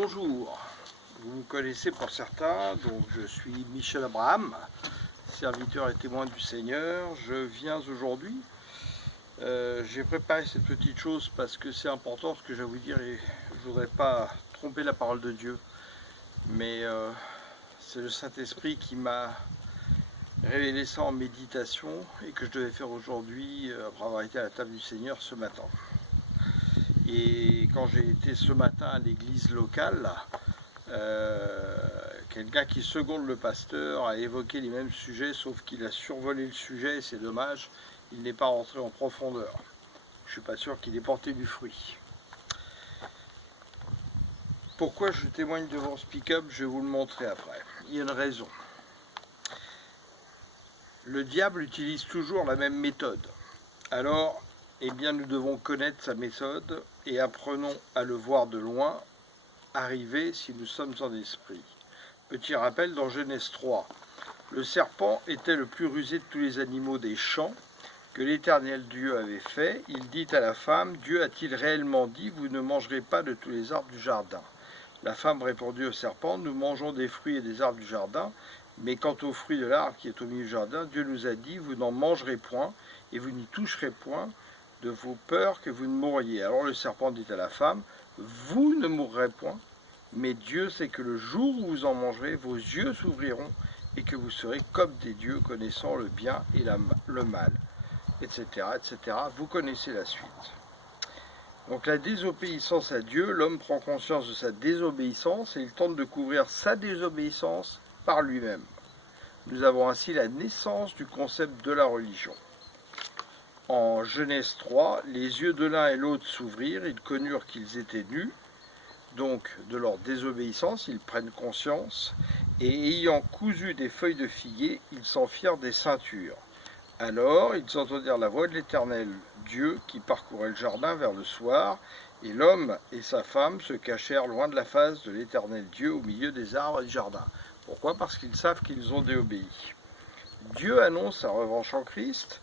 Bonjour, vous me connaissez pour certains, donc je suis Michel Abraham, serviteur et témoin du Seigneur. Je viens aujourd'hui, j'ai préparé cette petite chose parce que c'est important ce que je vais vous dire et je ne voudrais pas tromper la parole de Dieu, mais c'est le Saint-Esprit qui m'a révélé ça en méditation et que je devais faire aujourd'hui après avoir été à la table du Seigneur ce matin. Et quand j'ai été ce matin à l'église locale, quelqu'un qui seconde le pasteur a évoqué les mêmes sujets, sauf qu'il a survolé le sujet, et c'est dommage, il n'est pas rentré en profondeur. Je ne suis pas sûr qu'il ait porté du fruit. Pourquoi je témoigne devant Speak Up, je vais vous le montrer après. Il y a une raison. Le diable utilise toujours la même méthode. Alors, eh bien, nous devons connaître sa méthode et apprenons à le voir de loin arriver si nous sommes en esprit. Petit rappel dans Genèse 3. Le serpent était le plus rusé de tous les animaux des champs que l'Éternel Dieu avait fait. Il dit à la femme, Dieu a-t-il réellement dit, vous ne mangerez pas de tous les arbres du jardin? La femme répondit au serpent, nous mangeons des fruits et des arbres du jardin, mais quant aux fruits de l'arbre qui est au milieu du jardin, Dieu nous a dit, vous n'en mangerez point et vous n'y toucherez point, de vos peurs que vous ne mourriez. Alors le serpent dit à la femme, vous ne mourrez point, mais Dieu sait que le jour où vous en mangerez, vos yeux s'ouvriront et que vous serez comme des dieux connaissant le bien et le mal, etc., etc. Vous connaissez la suite. Donc la désobéissance à Dieu, l'homme prend conscience de sa désobéissance et il tente de couvrir sa désobéissance par lui-même. Nous avons ainsi la naissance du concept de la religion. En Genèse 3, les yeux de l'un et l'autre s'ouvrirent, ils connurent qu'ils étaient nus, donc de leur désobéissance, ils prennent conscience, et ayant cousu des feuilles de figuier, ils s'en firent des ceintures. Alors ils entendirent la voix de l'Éternel Dieu qui parcourait le jardin vers le soir, et l'homme et sa femme se cachèrent loin de la face de l'Éternel Dieu au milieu des arbres du jardin. Pourquoi? Parce qu'ils savent qu'ils ont déobéi. Dieu annonce sa revanche en Christ.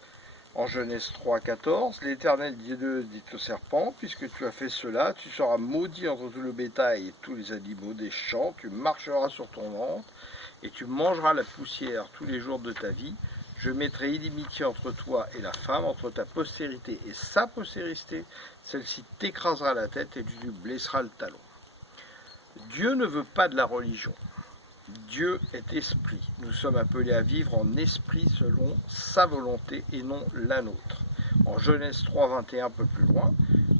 En Genèse 3, 14, l'Éternel Dieu dit au serpent, puisque tu as fait cela, tu seras maudit entre tout le bétail et tous les animaux des champs, tu marcheras sur ton ventre, et tu mangeras la poussière tous les jours de ta vie. Je mettrai inimitié entre toi et la femme, entre ta postérité et sa postérité, celle-ci t'écrasera la tête et tu lui blesseras le talon. Dieu ne veut pas de la religion. Dieu est esprit. Nous sommes appelés à vivre en esprit selon sa volonté et non la nôtre. En Genèse 3, 21, un peu plus loin,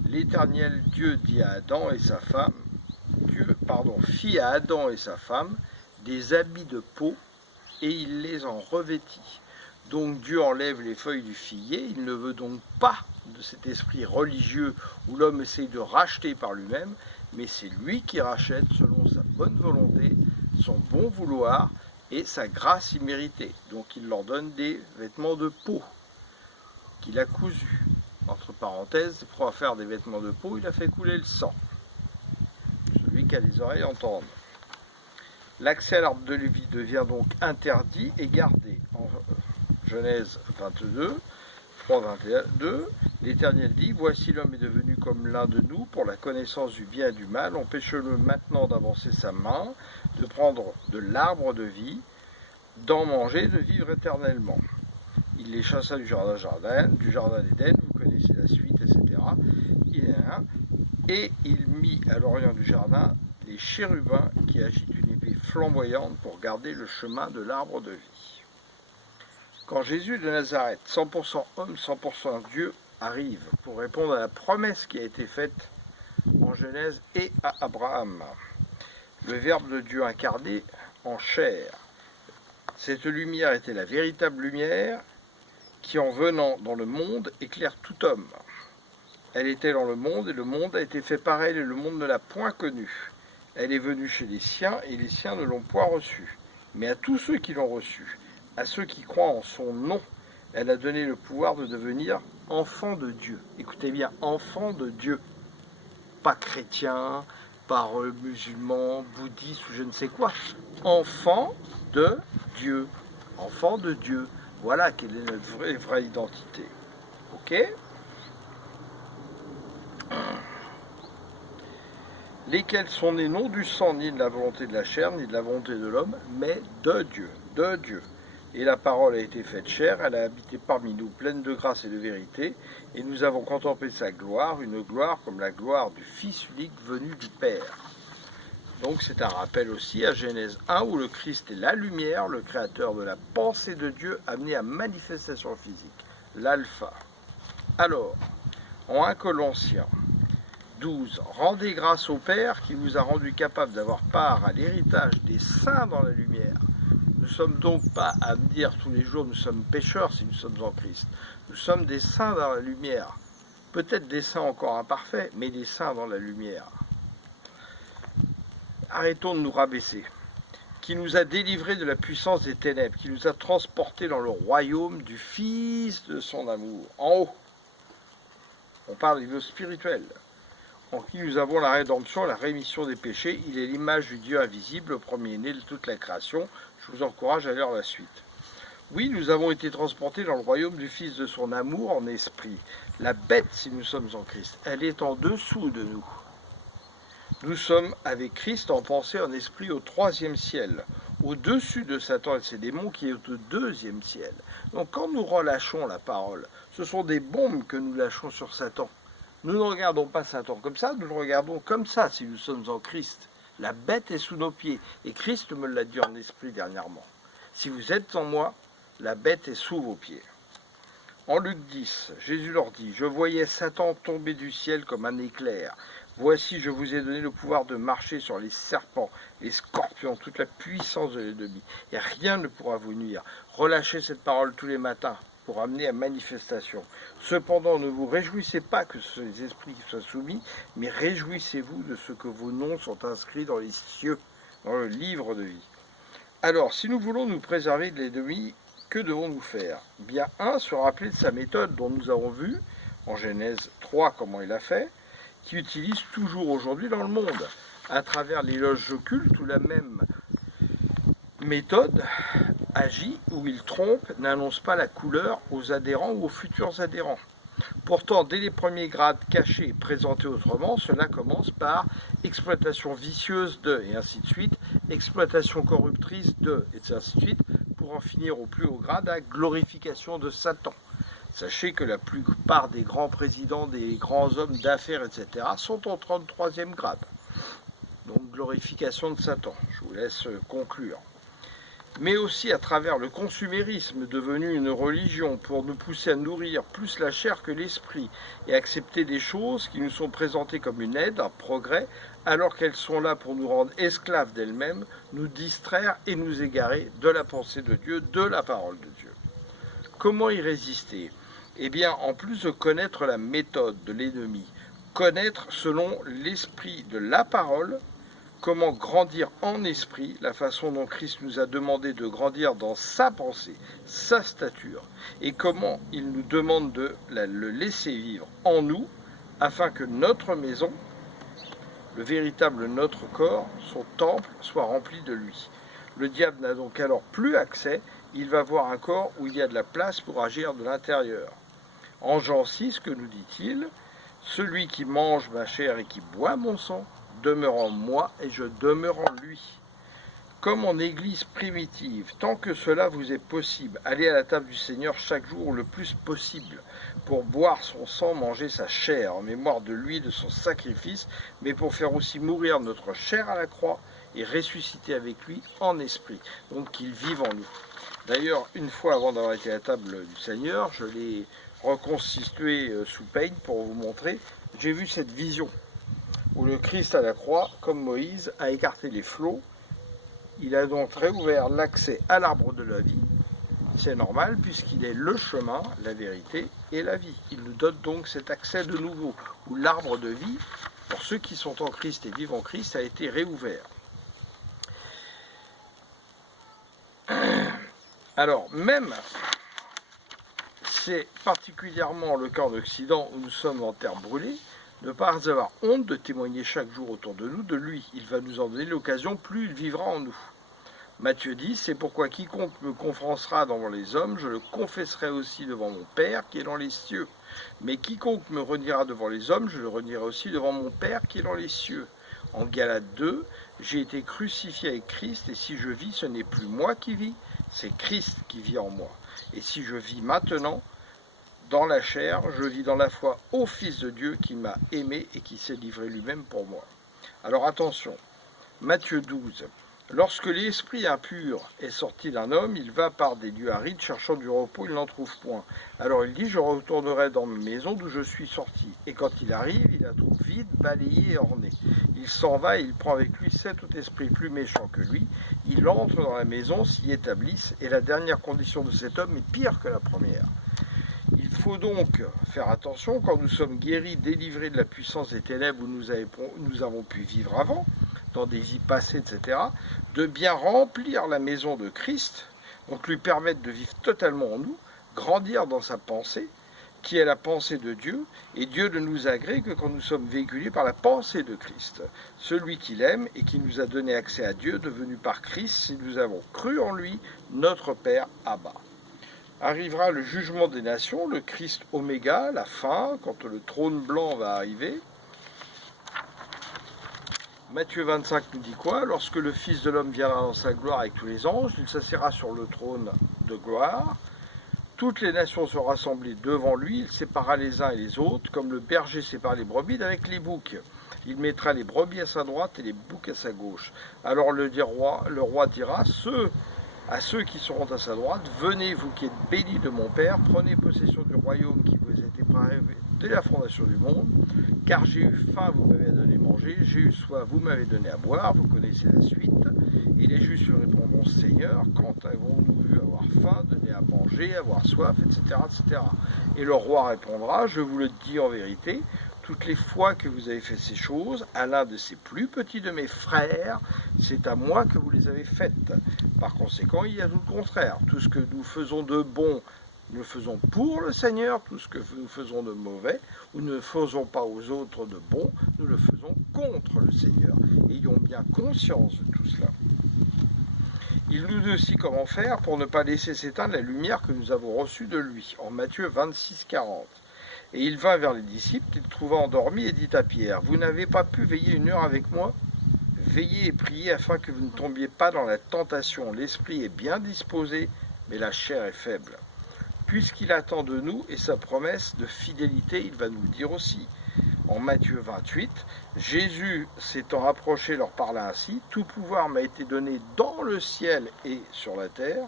l'Éternel Dieu dit à Adam et sa femme, fit à Adam et sa femme des habits de peau et il les en revêtit. Donc Dieu enlève les feuilles du figuier, il ne veut donc pas de cet esprit religieux où l'homme essaye de racheter par lui-même, mais c'est lui qui rachète selon sa bonne volonté, son bon vouloir et sa grâce imméritée. Donc il leur donne des vêtements de peau qu'il a cousus. Entre parenthèses, pour faire des vêtements de peau, il a fait couler le sang. Celui qui a les oreilles entende. L'accès à l'arbre de vie devient donc interdit et gardé. En Genèse 22, 3, 22, l'Éternel dit, voici l'homme est devenu comme l'un de nous pour la connaissance du bien et du mal, empêche-le maintenant d'avancer sa main, de prendre de l'arbre de vie, d'en manger, de vivre éternellement. Il les chassa du jardin d'Éden, vous connaissez la suite, etc. Et il mit à l'orient du jardin les chérubins qui agitent une épée flamboyante pour garder le chemin de l'arbre de vie. Quand Jésus de Nazareth, 100% homme, 100% Dieu, arrive pour répondre à la promesse qui a été faite en Genèse et à Abraham, le Verbe de Dieu incarné en chair, cette lumière était la véritable lumière qui, en venant dans le monde, éclaire tout homme. Elle était dans le monde et le monde a été fait par elle et le monde ne l'a point connue. Elle est venue chez les siens et les siens ne l'ont point reçue. Mais à tous ceux qui l'ont reçue, à ceux qui croient en son nom, elle a donné le pouvoir de devenir enfants de Dieu. Écoutez bien, enfants de Dieu. Pas chrétiens, pas musulmans, bouddhistes ou je ne sais quoi. Enfants de Dieu. Enfants de Dieu. Voilà quelle est notre vraie identité. Ok ? lesquels sont nés non du sang, ni de la volonté de la chair, ni de la volonté de l'homme, mais de Dieu, de Dieu. Et la parole a été faite chair, elle a habité parmi nous, pleine de grâce et de vérité, et nous avons contemplé sa gloire, une gloire comme la gloire du Fils unique venu du Père. Donc c'est un rappel aussi à Genèse 1 où le Christ est la lumière, le créateur de la pensée de Dieu amené à manifestation physique, l'alpha. Alors, en 1 Corinthiens 12, rendez grâce au Père qui vous a rendu capable d'avoir part à l'héritage des saints dans la lumière. Nous ne sommes donc pas à me dire tous les jours nous sommes pécheurs si nous sommes en Christ. Nous sommes des saints dans la lumière. Peut-être des saints encore imparfaits, mais des saints dans la lumière. Arrêtons de nous rabaisser. Qui nous a délivrés de la puissance des ténèbres, qui nous a transportés dans le royaume du Fils de son amour. En haut. On parle du niveau spirituel. En qui nous avons la rédemption, la rémission des péchés. Il est l'image du Dieu invisible, le premier-né de toute la création. Je vous encourage à lire la suite. Oui, nous avons été transportés dans le royaume du Fils de son amour en esprit. La bête, si nous sommes en Christ, elle est en dessous de nous. Nous sommes avec Christ en pensée, en esprit au 3e ciel, au-dessus de Satan et de ses démons qui est au 2e ciel. Donc quand nous relâchons la parole, ce sont des bombes que nous lâchons sur Satan. Nous ne regardons pas Satan comme ça, nous le regardons comme ça si nous sommes en Christ. La bête est sous nos pieds, et Christ me l'a dit en esprit dernièrement. Si vous êtes en moi, la bête est sous vos pieds. En Luc 10, Jésus leur dit, « Je voyais Satan tomber du ciel comme un éclair. Voici, je vous ai donné le pouvoir de marcher sur les serpents, les scorpions, toute la puissance de l'ennemi, et rien ne pourra vous nuire. Relâchez cette parole tous les matins pour amener à manifestation. Cependant, ne vous réjouissez pas que ces esprits soient soumis, mais réjouissez-vous de ce que vos noms sont inscrits dans les cieux, dans le livre de vie. » Alors, si nous voulons nous préserver de l'ennemi, que devons-nous faire? Bien, se rappeler de sa méthode dont nous avons vu, en Genèse 3, comment il a fait, qui utilise toujours aujourd'hui dans le monde, à travers les loges occultes où la même méthode agit, où il trompe, n'annonce pas la couleur aux adhérents ou aux futurs adhérents. Pourtant, dès les premiers grades cachés et présentés autrement, cela commence par exploitation vicieuse de, et ainsi de suite, exploitation corruptrice de, et ainsi de suite, pour en finir au plus haut grade à glorification de Satan. Sachez que la plupart des grands présidents, des grands hommes d'affaires, etc., sont au 33e grade. Donc, glorification de Satan. Je vous laisse conclure. Mais aussi à travers le consumérisme devenu une religion pour nous pousser à nourrir plus la chair que l'esprit et accepter des choses qui nous sont présentées comme une aide, un progrès, alors qu'elles sont là pour nous rendre esclaves d'elles-mêmes, nous distraire et nous égarer de la pensée de Dieu, de la parole de Dieu. Comment y résister? Eh bien, en plus de connaître la méthode de l'ennemi, connaître selon l'esprit de la parole, comment grandir en esprit, la façon dont Christ nous a demandé de grandir dans sa pensée, sa stature, et comment il nous demande de le laisser vivre en nous, afin que notre maison, le véritable notre corps, son temple, soit rempli de lui. Le diable n'a donc alors plus accès, il va voir un corps où il y a de la place pour agir de l'intérieur. En Jean 6, que nous dit-il? Celui qui mange ma chair et qui boit mon sang demeure en moi et je demeure en lui. Comme en église primitive, tant que cela vous est possible, allez à la table du Seigneur chaque jour le plus possible pour boire son sang, manger sa chair en mémoire de lui, de son sacrifice, mais pour faire aussi mourir notre chair à la croix et ressusciter avec lui en esprit, donc qu'il vive en nous. D'ailleurs, une fois avant d'avoir été à la table du Seigneur, je l'ai reconstitué sous Paint pour vous montrer, j'ai vu cette vision où le Christ à la croix, comme Moïse, a écarté les flots. Il a donc réouvert l'accès à l'arbre de la vie. C'est normal puisqu'il est le chemin, la vérité et la vie. Il nous donne donc cet accès de nouveau, où l'arbre de vie, pour ceux qui sont en Christ et vivent en Christ, a été réouvert. Alors, même, c'est particulièrement le cas en Occident où nous sommes en terre brûlée, ne pas avoir honte de témoigner chaque jour autour de nous de lui. Il va nous en donner l'occasion, plus il vivra en nous. Matthieu dit, c'est pourquoi quiconque me confessera devant les hommes, je le confesserai aussi devant mon Père qui est dans les cieux. Mais quiconque me reniera devant les hommes, je le renierai aussi devant mon Père qui est dans les cieux. En Galates 2, j'ai été crucifié avec Christ, et si je vis, ce n'est plus moi qui vis, c'est Christ qui vit en moi. Et si je vis maintenant, dans la chair, je vis dans la foi au Fils de Dieu qui m'a aimé et qui s'est livré lui-même pour moi. Alors attention, Matthieu 12. Lorsque l'esprit impur est sorti d'un homme, il va par des lieux arides cherchant du repos, il n'en trouve point. Alors il dit, je retournerai dans ma maison d'où je suis sorti. Et quand il arrive, il la trouve vide, balayée et ornée. Il s'en va et il prend avec lui 7 autres esprits plus méchants que lui. Il entre dans la maison, s'y établissent, et la dernière condition de cet homme est pire que la première. Il faut donc faire attention quand nous sommes guéris, délivrés de la puissance des ténèbres où nous avons pu vivre avant, dans des vies passées, etc., de bien remplir la maison de Christ, donc lui permettre de vivre totalement en nous, grandir dans sa pensée, qui est la pensée de Dieu, et Dieu ne nous agrée que quand nous sommes véhiculés par la pensée de Christ, celui qu'il aime et qui nous a donné accès à Dieu, devenu par Christ, si nous avons cru en lui, notre Père Abba. Arrivera le jugement des nations, le Christ Oméga, la fin, quand le trône blanc va arriver. Matthieu 25 nous dit quoi? Lorsque le Fils de l'homme viendra dans sa gloire avec tous les anges, il s'assiera sur le trône de gloire. Toutes les nations seront rassemblées devant lui, il séparera les uns et les autres, comme le berger sépare les brebis d'avec les boucs. Il mettra les brebis à sa droite et les boucs à sa gauche. Alors le roi dira à ceux qui seront à sa droite, venez vous qui êtes bénis de mon Père, prenez possession du royaume qui vous a été préparé dès la fondation du monde, car j'ai eu faim, vous m'avez donné à manger, j'ai eu soif, vous m'avez donné à boire, vous connaissez la suite. Et les justes répondront, Seigneur, quand avons-nous vu avoir faim, donner à manger, avoir soif, etc., etc. Et le roi répondra, je vous le dis en vérité, toutes les fois que vous avez fait ces choses, à l'un de ces plus petits de mes frères, c'est à moi que vous les avez faites. Par conséquent, il y a tout le contraire. Tout ce que nous faisons de bon, nous le faisons pour le Seigneur. Tout ce que nous faisons de mauvais, ou ne faisons pas aux autres de bon, nous le faisons contre le Seigneur. Ayons bien conscience de tout cela. Il nous dit aussi comment faire pour ne pas laisser s'éteindre la lumière que nous avons reçue de lui, en Matthieu 26, 40. Et il vint vers les disciples qu'il trouva endormis et dit à Pierre, « Vous n'avez pas pu veiller une heure avec moi? Veillez et priez afin que vous ne tombiez pas dans la tentation. L'esprit est bien disposé, mais la chair est faible. » Puisqu'il attend de nous et sa promesse de fidélité, il va nous dire aussi, en Matthieu 28, Jésus s'étant approché leur parla ainsi, « Tout pouvoir m'a été donné dans le ciel et sur la terre.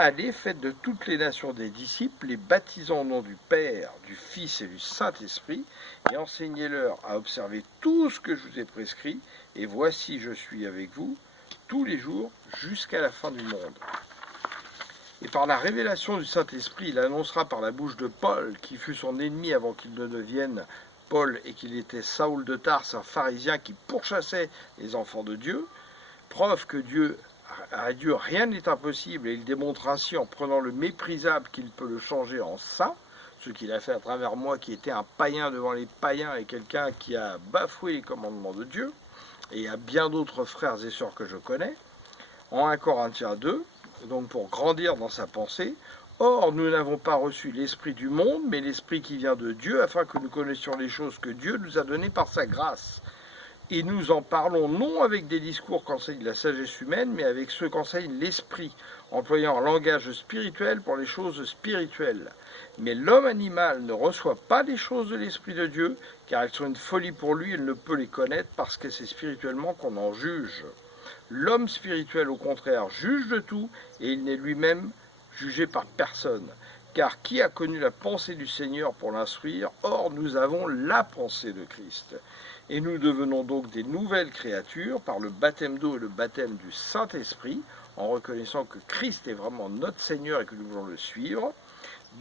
Allez, faites de toutes les nations des disciples, les baptisant au nom du Père, du Fils et du Saint-Esprit, et enseignez-leur à observer tout ce que je vous ai prescrit, et voici je suis avec vous tous les jours jusqu'à la fin du monde. » Et par la révélation du Saint-Esprit, il annoncera par la bouche de Paul, qui fut son ennemi avant qu'il ne devienne Paul, et qu'il était Saoul de Tarse, un pharisien qui pourchassait les enfants de Dieu, preuve que à Dieu rien n'est impossible, et il démontre ainsi en prenant le méprisable qu'il peut le changer en saint, ce qu'il a fait à travers moi qui était un païen devant les païens et quelqu'un qui a bafoué les commandements de Dieu, et à bien d'autres frères et sœurs que je connais, en 1 Corinthiens 2, donc pour grandir dans sa pensée. Or, nous n'avons pas reçu l'esprit du monde, mais l'esprit qui vient de Dieu, afin que nous connaissions les choses que Dieu nous a données par sa grâce. Et nous en parlons non avec des discours qu'enseigne la sagesse humaine, mais avec ceux qu'enseigne l'esprit, employant un langage spirituel pour les choses spirituelles. Mais l'homme animal ne reçoit pas les choses de l'esprit de Dieu, car elles sont une folie pour lui, il ne peut les connaître parce que c'est spirituellement qu'on en juge. L'homme spirituel, au contraire, juge de tout, et il n'est lui-même jugé par personne. Car qui a connu la pensée du Seigneur pour l'instruire? Or, nous avons la pensée de Christ. Et nous devenons donc des nouvelles créatures par le baptême d'eau et le baptême du Saint-Esprit, en reconnaissant que Christ est vraiment notre Seigneur et que nous voulons le suivre.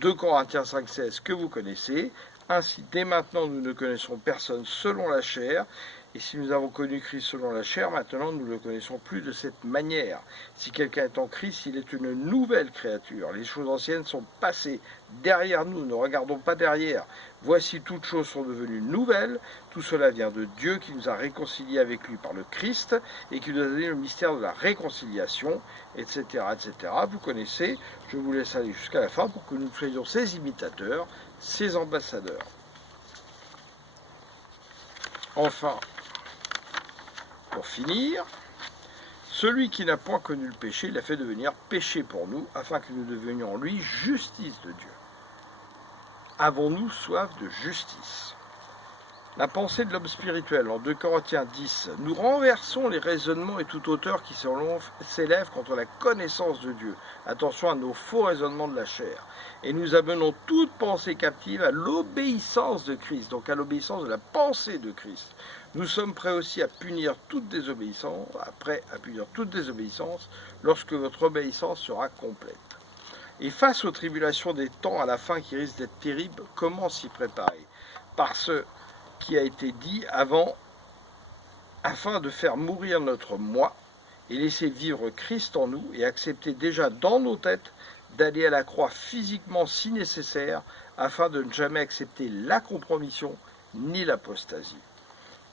2 Corinthiens 5,16 que vous connaissez. Ainsi, dès maintenant, nous ne connaissons personne selon la chair. Et si nous avons connu Christ selon la chair, maintenant nous ne le connaissons plus de cette manière. Si quelqu'un est en Christ, il est une nouvelle créature. Les choses anciennes sont passées derrière nous, ne regardons pas derrière. Voici, toutes choses sont devenues nouvelles. Tout cela vient de Dieu qui nous a réconciliés avec lui par le Christ et qui nous a donné le mystère de la réconciliation, etc., etc. Vous connaissez, je vous laisse aller jusqu'à la fin pour que nous soyons ses imitateurs, ses ambassadeurs. Enfin, Pour finir, celui qui n'a point connu le péché, il a fait devenir péché pour nous, afin que nous devenions en lui justice de Dieu. Avons-nous soif de justice? La pensée de l'homme spirituel, en 2 Corinthiens 10, nous renversons les raisonnements et toute hauteur qui s'élève contre la connaissance de Dieu. Attention à nos faux raisonnements de la chair. Et nous amenons toute pensée captive à l'obéissance de Christ, donc à l'obéissance de la pensée de Christ. Nous sommes prêts aussi à punir toute désobéissance, lorsque votre obéissance sera complète. Et face aux tribulations des temps à la fin qui risquent d'être terribles, comment s'y préparer? Par ce qui a été dit avant, afin de faire mourir notre moi et laisser vivre Christ en nous et accepter déjà dans nos têtes d'aller à la croix physiquement si nécessaire, afin de ne jamais accepter la compromission ni l'apostasie.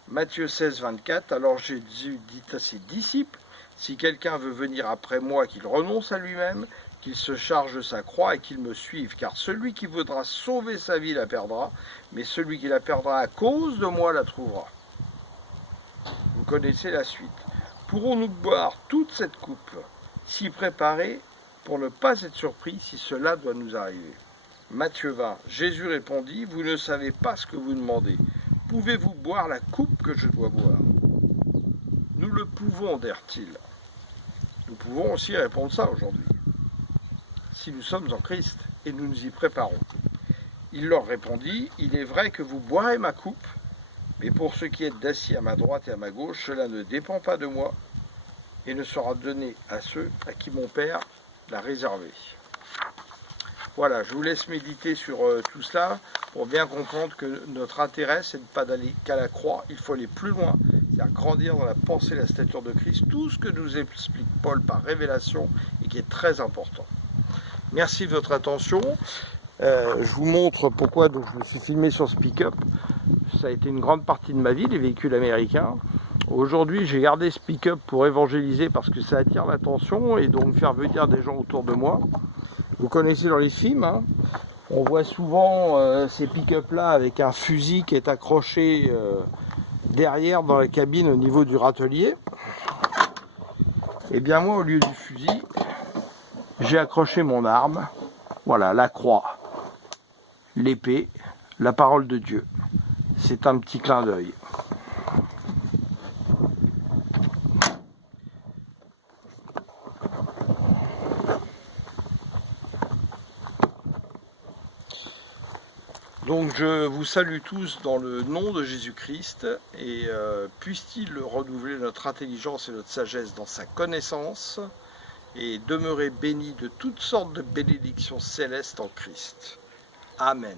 Matthieu 16, 24, alors Jésus dit à ses disciples, si quelqu'un veut venir après moi, qu'il renonce à lui-même, qu'il se charge de sa croix et qu'il me suive, car celui qui voudra sauver sa vie la perdra, mais celui qui la perdra à cause de moi la trouvera. Vous connaissez la suite. Pourrons-nous boire toute cette coupe, s'y préparer pour ne pas être surpris si cela doit nous arriver? Matthieu 20, Jésus répondit, vous ne savez pas ce que vous demandez. Pouvez-vous boire la coupe que je dois boire? Nous le pouvons, dirent-ils. Nous pouvons aussi répondre ça aujourd'hui, si nous sommes en Christ, et nous nous y préparons. Il leur répondit, il est vrai que vous boirez ma coupe, mais pour ce qui est d'assis à ma droite et à ma gauche, cela ne dépend pas de moi, et ne sera donné à ceux à qui mon Père l'a réservé. Voilà, je vous laisse méditer sur tout cela, pour bien comprendre que notre intérêt, c'est de ne pas d'aller qu'à la croix, il faut aller plus loin, c'est-à-dire grandir dans la pensée et la stature de Christ, tout ce que nous explique Paul par révélation, et qui est très important. Merci de votre attention. Je vous montre pourquoi donc, je me suis filmé sur ce pick-up. Ça a été une grande partie de ma vie, les véhicules américains. Aujourd'hui, j'ai gardé ce pick-up pour évangéliser parce que ça attire l'attention et donc faire venir des gens autour de moi. Vous connaissez dans les films, hein, on voit souvent ces pick-up-là avec un fusil qui est accroché derrière dans la cabine au niveau du râtelier. Et bien moi, au lieu du fusil, j'ai accroché mon arme, voilà, la croix, l'épée, la parole de Dieu. C'est un petit clin d'œil. Donc je vous salue tous dans le nom de Jésus-Christ et puisse-t-il renouveler notre intelligence et notre sagesse dans sa connaissance et demeurer bénis de toutes sortes de bénédictions célestes en Christ. Amen.